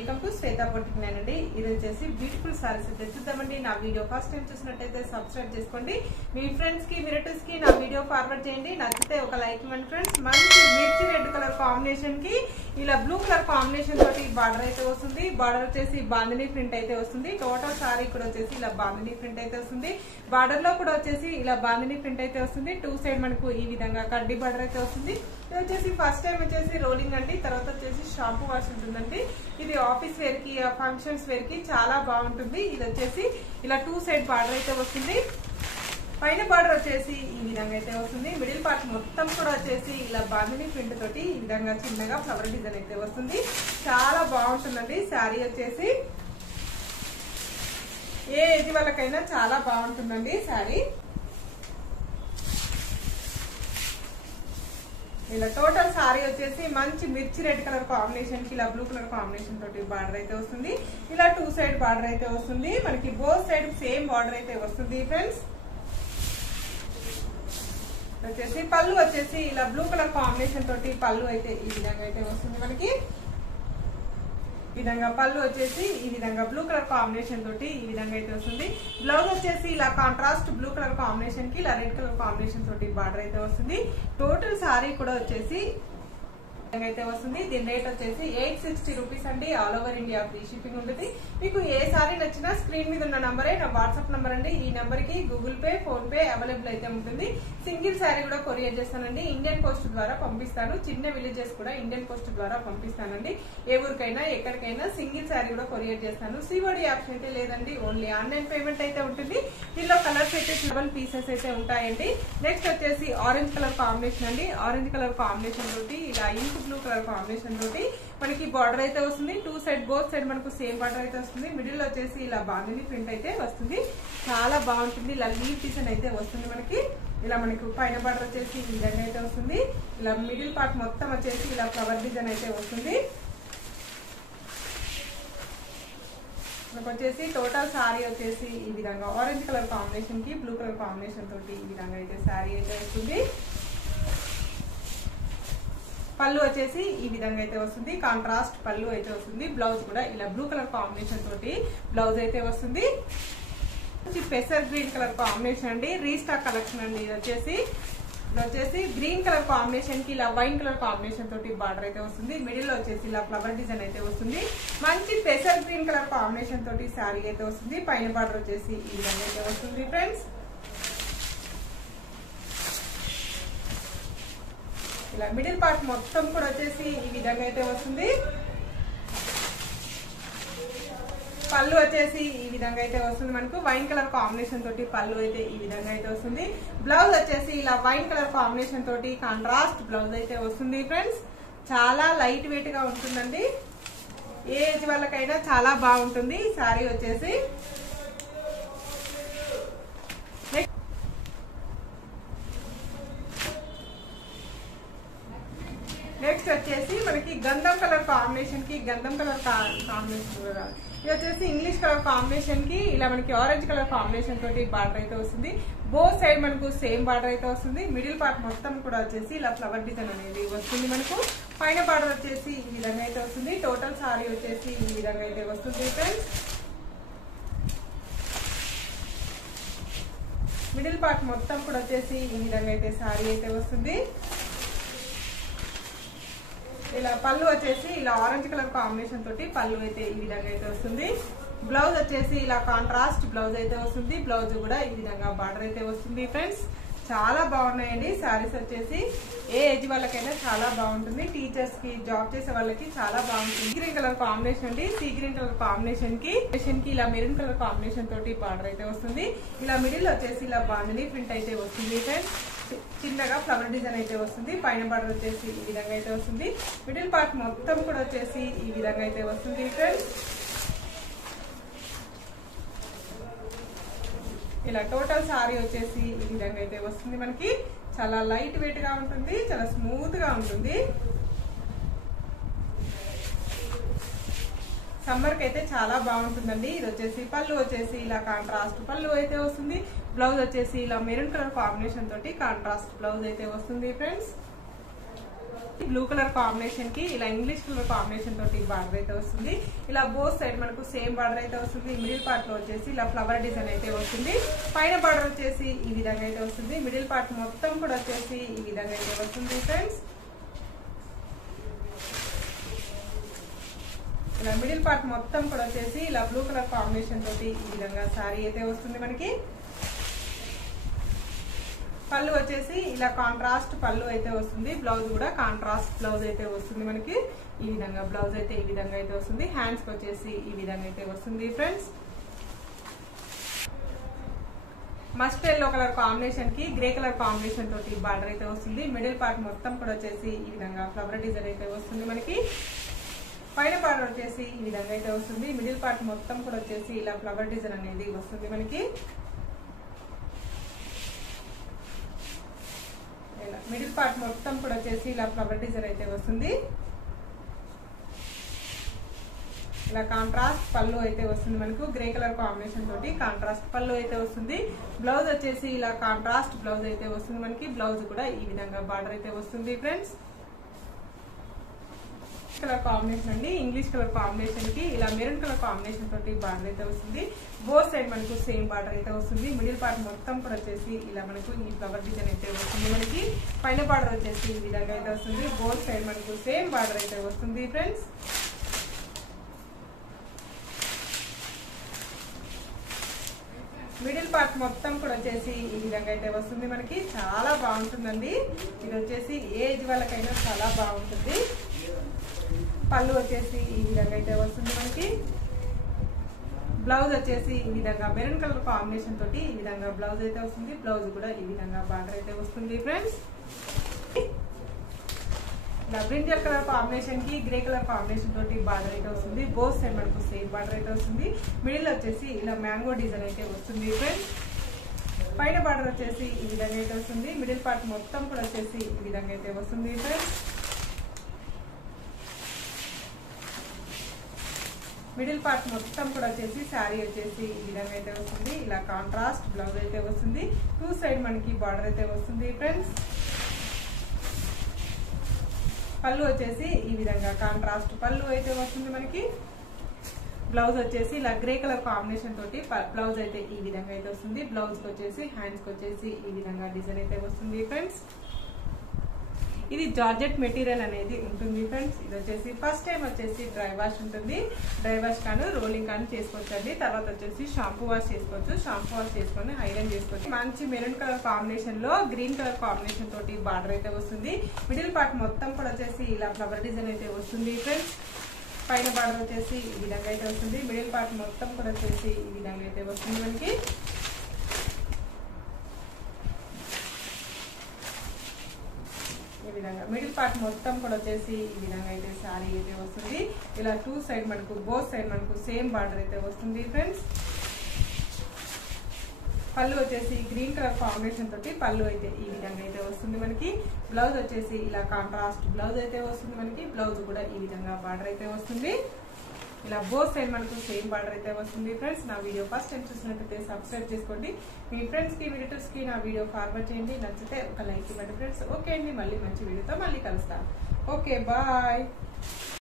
Welcome to Shweta boutique నేనండి. ఇది వచ్చేసి బ్యూటిఫుల్ సారీస్ అయితే చూద్దామండి. నా వీడియో ఫస్ట్ టైం చూసినట్టయితే సబ్స్క్రైబ్ చేసుకోండి. మీ ఫ్రెండ్స్ కి రిలేటివ్స్ కి నా వీడియో ఫార్వర్డ్ చేయండి. నచ్చితే ఒక లైక్ ఇవ్వండి ఫ్రెండ్స్. మంచి మిర్చి రెడ్ కలర్ కాంబినేషన్ కి ఇలా బ్లూ కలర్ కాంబినేషన్ తోటి బార్డర్ అయితే వస్తుంది. బార్డర్ వచ్చేసి బాందిని ప్రింట్ అయితే వస్తుంది. టోటల్ సారీ కూడా వచ్చేసి ఇలా బాందిని ప్రింట్ అయితే వస్తుంది. బార్డర్ లో కూడా వచ్చేసి ఇలా బాందిని ప్రింట్ అయితే వస్తుంది. టూ సైడ్ మనకు ఈ విధంగా కడ్డీ బార్డర్ అయితే వస్తుంది. ఇది వచ్చేసి ఫస్ట్ టైం వచ్చేసి రోలింగ్ అండి. తర్వాత వచ్చేసి షాంపూ వాష్ ఉంటుందండి. ఇది ఆఫీస్ వేర్ కి ఫంక్షన్స్ వేర్ కి చాలా బాగుంటుంది. ఇది వచ్చేసి ఇలా టూ సైడ్ బార్డర్ అయితే వస్తుంది. పైన బార్డర్ వచ్చేసి ఈ విధంగా అయితే వస్తుంది. మిడిల్ పార్ట్ మొత్తం కూడా వచ్చేసి ఇలా బాందిని ప్రింట్ తోటి ఈ విధంగా చిన్నగా ఫ్లవర్ డిజైన్ అయితే వస్తుంది. చాలా బాగుంటుందండి. శారీ వచ్చేసి ఏ ఏజ్ వాళ్ళకైనా చాలా బాగుంటుందండి శారీ. ఇలా టోటల్ సారీ వచ్చేసి మంచి మిర్చి రెడ్ కలర్ కాంబినేషన్ కి ఇలా బ్లూ కలర్ కాంబినేషన్ తోటి బార్డర్ అయితే వస్తుంది. ఇలా టూ సైడ్ బార్డర్ అయితే వస్తుంది. మనకి బోత్ సైడ్ సేమ్ బార్డర్ అయితే వస్తుంది ఫ్రెండ్స్. వచ్చేసి పళ్ళు వచ్చేసి ఇలా బ్లూ కలర్ కాంబినేషన్ తోటి పళ్ళు అయితే ఈ విధంగా అయితే వస్తుంది. మనకి విధంగా పళ్ళు వచ్చేసి ఈ విధంగా బ్లూ కలర్ కాంబినేషన్ తోటి ఈ విధంగా అయితే వస్తుంది. బ్లౌజ్ వచ్చేసి ఇలా కాంట్రాస్ట్ బ్లూ కలర్ కాంబినేషన్ కి ఇలా రెడ్ కలర్ కాంబినేషన్ తోటి బార్డర్ అయితే వస్తుంది. టోటల్ సారీ కూడా వచ్చేసి అయితే వస్తుంది. దీని రేట్ వచ్చేసి 860 రూపీస్ అండి. All over India free shipping ఉంటుంది. మీకు ఏ సారీ నచ్చినా స్క్రీన్ మీద ఉన్న నంబరే నా వాట్సాప్ నంబర్ అండి. ఈ నంబర్ కి Google pay, phone pay available అయితే ఉంటుంది. సింగిల్ సారీ కూడా కొరియర్ చేస్తానండి. ఇండియన్ పోస్ట్ ద్వారా పంపిస్తాను. చిన్న విలేజెస్ కూడా ఇండియన్ పోస్ట్ ద్వారా పంపిస్తానండి. ఏ ఊరికైనా ఎక్కడికైనా సింగిల్ సారీ కూడా కొరియర్ చేస్తాను. సిఓడి ఆప్షన్ అయితే లేదండి. ఓన్లీ ఆన్లైన్ పేమెంట్ అయితే ఉంటుంది. దీనిలో కలర్స్ అయితే 12 పీసెస్ అయితే ఉంటాయండి. నెక్స్ట్ వచ్చేసి ఆరెంజ్ కలర్ కాంబినేషన్ అండి. ఆరెంజ్ కలర్ కాంబినేషన్ తోటి ఇలా ఇంక్ బ్లూ కలర్ కాంబినేషన్ తోటి మనకి బార్డర్ అయితే వస్తుంది. టూ సైడ్ బోత్ సైడ్ మనకు సేమ్ బార్డర్ అయితే వస్తుంది. మిడిల్ వచ్చేసి ఇలా బాందిని ప్రింట్ అయితే వస్తుంది. చాలా బాగుంటుంది. ఇలా లీవ్ డిజైన్ అయితే వస్తుంది. మనకి ఇలా మనకు పైన బార్డర్ వచ్చేసి ఈ విధంగా అయితే వస్తుంది. ఇలా మిడిల్ పార్ట్ మొత్తం వచ్చేసి ఇలా ఫ్లవర్ డిజైన్ అయితే వస్తుంది. మనకు వచ్చేసి టోటల్ సారీ వచ్చేసి ఈ విధంగా ఆరెంజ్ కలర్ కాంబినేషన్ కి బ్లూ కలర్ కాంబినేషన్ తోటి ఈ విధంగా అయితే సారీ అయితే వస్తుంది. పళ్ళు వచ్చేసి ఈ విధంగా అయితే వస్తుంది. కాంట్రాస్ట్ పళ్ళు అయితే వస్తుంది. బ్లౌజ్ కూడా ఇలా బ్లూ కలర్ కాంబినేషన్ తోటి బ్లౌజ్ అయితే వస్తుంది. పెసర్ గ్రీన్ కలర్ కాంబినేషన్ అండి. రీస్టాక్ కలెక్షన్ అండి. ఇది వచ్చేసి గ్రీన్ కలర్ కాంబినేషన్ కి ఇలా వైన్ కలర్ కాంబినేషన్ తోటి బార్డర్ అయితే వస్తుంది. మిడిల్ వచ్చేసి ఇలా ఫ్లవర్ డిజైన్ అయితే వస్తుంది. మంచి పెసర్ గ్రీన్ కలర్ కాంబినేషన్ తోటి శారీ అయితే వస్తుంది. పైన బార్డర్ వచ్చేసి ఈ విధంగా అయితే వస్తుంది ఫ్రెండ్స్. ఇలా మిడిల్ పార్ట్ మొత్తం కూడా వచ్చేసి ఈ విధంగా అయితే వస్తుంది. పళ్ళు వచ్చేసి ఈ విధంగా అయితే వస్తుంది. మనకు వైన్ కలర్ కాంబినేషన్ తోటి పళ్ళు అయితే ఈ విధంగా అయితే వస్తుంది. బ్లౌజ్ వచ్చేసి ఇలా వైన్ కలర్ కాంబినేషన్ తోటి కాంట్రాస్ట్ బ్లౌజ్ అయితే వస్తుంది ఫ్రెండ్స్. చాలా లైట్ వెయిట్ గా ఉంటుందండి. ఏ ఏజ్ వాళ్ళకైనా చాలా బాగుంటుంది సారీ వచ్చేసి. నెక్స్ట్ వచ్చేసి మనకి గంధం కలర్ కాంబినేషన్ కి గంధం కలర్ కాంబినేషన్ ఇది వచ్చేసి ఇంగ్లీష్ కలర్ కాంబినేషన్ కి ఇలా మనకి ఆరెంజ్ కలర్ కాంబినేషన్ తోటి బార్డర్ అయితే వస్తుంది. బోత్ సైడ్ మనకు సేమ్ బార్డర్ అయితే వస్తుంది. మిడిల్ పార్ట్ మొత్తం కూడా వచ్చేసి ఇలా ఫ్లవర్ డిజైన్ అనేది వస్తుంది. మనకు పైన బార్డర్ వచ్చేసి ఈ విధంగా అయితే వస్తుంది. టోటల్ సారీ వచ్చేసి ఈ విధంగా అయితే వస్తుంది ఫ్రెండ్స్. మిడిల్ పార్ట్ మొత్తం కూడా వచ్చేసి ఈ విధంగా అయితే సారీ అయితే వస్తుంది. ఇలా పళ్ళు వచ్చేసి ఇలా ఆరెంజ్ కలర్ కాంబినేషన్ తోటి పళ్ళు అయితే ఈ విధంగా అయితే వస్తుంది. బ్లౌజ్ వచ్చేసి ఇలా కాంట్రాస్ట్ బ్లౌజ్ అయితే వస్తుంది. బ్లౌజ్ కూడా ఈ విధంగా బార్డర్ అయితే వస్తుంది ఫ్రెండ్స్. చాలా బాగున్నాయండి సారీస్ వచ్చేసి. ఏ ఏజ్ వాళ్ళకైనా చాలా బాగుంటుంది. టీచర్స్ కి, జాబ్ చేసే వాళ్ళకి చాలా బాగుంటుంది. గ్రీన్ కలర్ కాంబినేషన్ అండి. సీ గ్రీన్ కలర్ కాంబినేషన్ కి ఇలా మెరూన్ కలర్ కాంబినేషన్ తోటి బార్డర్ అయితే వస్తుంది. ఇలా మిడిల్ వచ్చేసి ఇలా బాందిని ప్రింట్ అయితే వస్తుంది ఫ్రెండ్స్. చిన్నగా ఫ్లవర్ డిజైన్ అయితే వస్తుంది. పైన బార్డర్ వచ్చేసి ఈ విధంగా అయితే వస్తుంది. మిడిల్ పార్ట్ మొత్తం కూడా వచ్చేసి ఈ విధంగా అయితే వస్తుంది ఫ్రెండ్స్. ఇలా టోటల్ సారీ వచ్చేసి ఈ విధంగా అయితే వస్తుంది. మనకి చాలా లైట్ వెయిట్ గా ఉంటుంది. చాలా స్మూత్ గా ఉంటుంది. సమ్మర్ కి అయితే చాలా బాగుంటుందండి. ఇది వచ్చేసి పళ్ళు వచ్చేసి ఇలా కాంట్రాస్ట్ పళ్ళు అయితే వస్తుంది. బ్లౌజ్ వచ్చేసి ఇలా మెరూన్ కలర్ కాంబినేషన్ తోటి కాంట్రాస్ట్ బ్లౌజ్ అయితే వస్తుంది ఫ్రెండ్స్. బ్లూ కలర్ కాంబినేషన్ కి ఇలా ఇంగ్లీష్ కలర్ కాంబినేషన్ తోటి బార్డర్ అయితే వస్తుంది. ఇలా బోత్ సైడ్ మనకు సేమ్ బార్డర్ అయితే వస్తుంది. మిడిల్ పార్ట్ లో వచ్చేసి ఇలా ఫ్లవర్ డిజైన్ అయితే వస్తుంది. పైన బార్డర్ వచ్చేసి ఈ విధంగా అయితే వస్తుంది. మిడిల్ పార్ట్ మొత్తం కూడా వచ్చేసి ఈ విధంగా అయితే వస్తుంది ఫ్రెండ్స్. ఇలా మిడిల్ పార్ట్ మొత్తం కూడా వచ్చేసి ఇలా బ్లూ కలర్ కాంబినేషన్ తోటి ఈ విధంగా సారీ అయితే వస్తుంది మనకి. పళ్ళు వచ్చేసి ఇలా కాంట్రాస్ట్ పళ్ళు అయితే వస్తుంది. బ్లౌజ్ కూడా కాంట్రాస్ట్ బ్లౌజ్ అయితే వస్తుంది మనకి. ఈ విధంగా బ్లౌజ్ అయితే ఈ విధంగా అయితే వస్తుంది. హ్యాండ్స్ కి వచ్చేసి ఈ విధంగా అయితే వస్తుంది friends. Must yellow colour combination కి గ్రే కలర్ కాంబినేషన్ తోటి బార్డర్ అయితే వస్తుంది. మిడిల్ పార్ట్ మొత్తం కూడా వచ్చేసి ఈ విధంగా ఫ్లవర్ డిజైన్ అయితే వస్తుంది మనకి. పైన బార్డర్ వచ్చేసి ఈ విధంగా అయితే వస్తుంది. మిడిల్ పార్ట్ మొత్తం కూడా వచ్చేసి ఇలా ఫ్లవర్ డిజైన్ అనేది వస్తుంది మనకి. మిడిల్ పార్ట్ మొత్తం కూడా వచ్చేసి ఇలా ఫ్లవర్ డిజైన్ అయితే వస్తుంది. ఇలా కాంట్రాస్ట్ పళ్ళు అయితే వస్తుంది మనకు. గ్రే కలర్ కాంబినేషన్ తోటి కాంట్రాస్ట్ పళ్ళు అయితే వస్తుంది. బ్లౌజ్ వచ్చేసి ఇలా కాంట్రాస్ట్ బ్లౌజ్ అయితే వస్తుంది మనకి. బ్లౌజ్ కూడా ఈ విధంగా బార్డర్ అయితే వస్తుంది ఫ్రెండ్స్. కలర్ కాంబినేషన్ అండి. ఇంగ్లీష్ కలర్ కాంబినేషన్ కి ఇలా మెరూన్ కలర్ కాంబినేషన్ తోటి బార్డర్ అయితే వస్తుంది. బోత్ సైడ్ మనకు సేమ్ బార్డర్ అయితే వస్తుంది. మిడిల్ పార్ట్ మొత్తం కూడా వచ్చేసి ఇలా మనకు ఈ ఫ్లవర్ డిజైన్ అయితే వస్తుంది మనకి. పైన బార్డర్ వచ్చేసి ఈ విధంగా అయితే వస్తుంది. బోత్ సైడ్ మనకు సేమ్ బార్డర్ అయితే వస్తుంది ఫ్రెండ్స్. మిడిల్ పార్ట్ మొత్తం కూడా వచ్చేసి ఈ విధంగా అయితే వస్తుంది మనకి. చాలా బాగుంటుందండి. ఇది వచ్చేసి ఏజ్ వాళ్ళకైనా చాలా బాగుంటుంది. పళ్ళు వచ్చేసి ఈ విధంగా అయితే వస్తుంది మనకి. బ్లౌజ్ వచ్చేసి ఈ విధంగా మెరూన్ కలర్ కాంబినేషన్ తోటి ఈ విధంగా బ్లౌజ్ అయితే వస్తుంది. బ్లౌజ్ కూడా ఈ విధంగా బార్డర్ అయితే వస్తుంది ఫ్రెండ్స్. ఇలా బ్రింజల్ కలర్ కాంబినేషన్ కి గ్రే కలర్ కాంబినేషన్ తోటి బార్డర్ అయితే వస్తుంది. బోత్ సైడ్ మనకు సేమ్ బార్డర్ అయితే వస్తుంది. మిడిల్ వచ్చేసి ఇలా మ్యాంగో డిజైన్ అయితే వస్తుంది ఫ్రెండ్స్. పైన బార్డర్ వచ్చేసి ఈ విధంగా అయితే వస్తుంది. మిడిల్ పార్ట్ మొత్తం కూడా వచ్చేసి ఈ విధంగా అయితే వస్తుంది ఫ్రెండ్స్. మిడిల్ పార్ట్ మొత్తం కూడా వచ్చేసి శారీ వచ్చేసి ఈ విధంగా అయితే వస్తుంది. ఇలా కాంట్రాస్ట్ బ్లౌజ్ అయితే వస్తుంది. టూ సైడ్ మనకి బార్డర్ అయితే వస్తుంది ఫ్రెండ్స్. పళ్ళు వచ్చేసి ఈ విధంగా కాంట్రాస్ట్ పళ్ళు అయితే వస్తుంది మనకి. బ్లౌజ్ వచ్చేసి ఇలా గ్రే కలర్ కాంబినేషన్ తోటి బ్లౌజ్ అయితే ఈ విధంగా అయితే వస్తుంది. బ్లౌజ్ కి వచ్చేసి హ్యాండ్స్ కి వచ్చేసి ఈ విధంగా డిజైన్ అయితే వస్తుంది ఫ్రెండ్స్. ఇది జార్జెట్ మెటీరియల్ అనేది ఉంటుంది ఫ్రెండ్స్. ఇది వచ్చేసి ఫస్ట్ టైం వచ్చేసి డ్రై వాష్ ఉంటుంది. డ్రై వాష్ కానీ రోలింగ్ కానీ చేసుకోవచ్చు అండి. తర్వాత వచ్చేసి షాంపూ వాష్ చేసుకోవచ్చు. షాంపూ వాష్ చేసుకొని ఐరన్ చేసుకోవచ్చు. మంచి మెరూన్ కలర్ కాంబినేషన్ లో గ్రీన్ కలర్ కాంబినేషన్ తోటి బార్డర్ అయితే వస్తుంది. మిడిల్ పార్ట్ మొత్తం కూడా వచ్చేసి ఇలా ఫ్లవర్ డిజైన్ అయితే వస్తుంది ఫ్రెండ్స్. పైన బార్డర్ వచ్చేసి ఈ విధంగా అయితే వస్తుంది. మిడిల్ పార్ట్ మొత్తం కూడా వచ్చేసి ఈ విధంగా అయితే వస్తుంది మనకి. ఈ విధంగా మిడిల్ పార్ట్ మొత్తం కూడా వచ్చేసి ఈ విధంగా అయితే శారీ అయితే వస్తుంది. ఇలా టూ సైడ్ మనకు బోత్ సైడ్ మనకు సేమ్ బార్డర్ అయితే వస్తుంది ఫ్రెండ్స్. పళ్ళు వచ్చేసి గ్రీన్ కలర్ కాంబినేషన్ తోటి పళ్ళు అయితే ఈ విధంగా అయితే వస్తుంది మనకి. బ్లౌజ్ వచ్చేసి ఇలా కాంట్రాస్ట్ బ్లౌజ్ అయితే వస్తుంది మనకి. బ్లౌజ్ కూడా ఈ విధంగా బార్డర్ అయితే వస్తుంది. ఇలా బోత్ సైడ్ మనకు సేమ్ బార్డర్ అయితే వస్తుంది ఫ్రెండ్స్. నా వీడియో ఫస్ట్ టైం చూసినట్లయితే సబ్స్క్రైబ్ చేసుకోండి. మీ ఫ్రెండ్స్ కి రిలేటివ్స్ కి నా వీడియో ఫార్వర్డ్ చేయండి. నచ్చితే ఒక లైక్ ఇవ్వండి ఫ్రెండ్స్. ఓకే అండి, మళ్ళీ మంచి వీడియోతో మళ్ళీ కలుస్తాను. Okay, bye.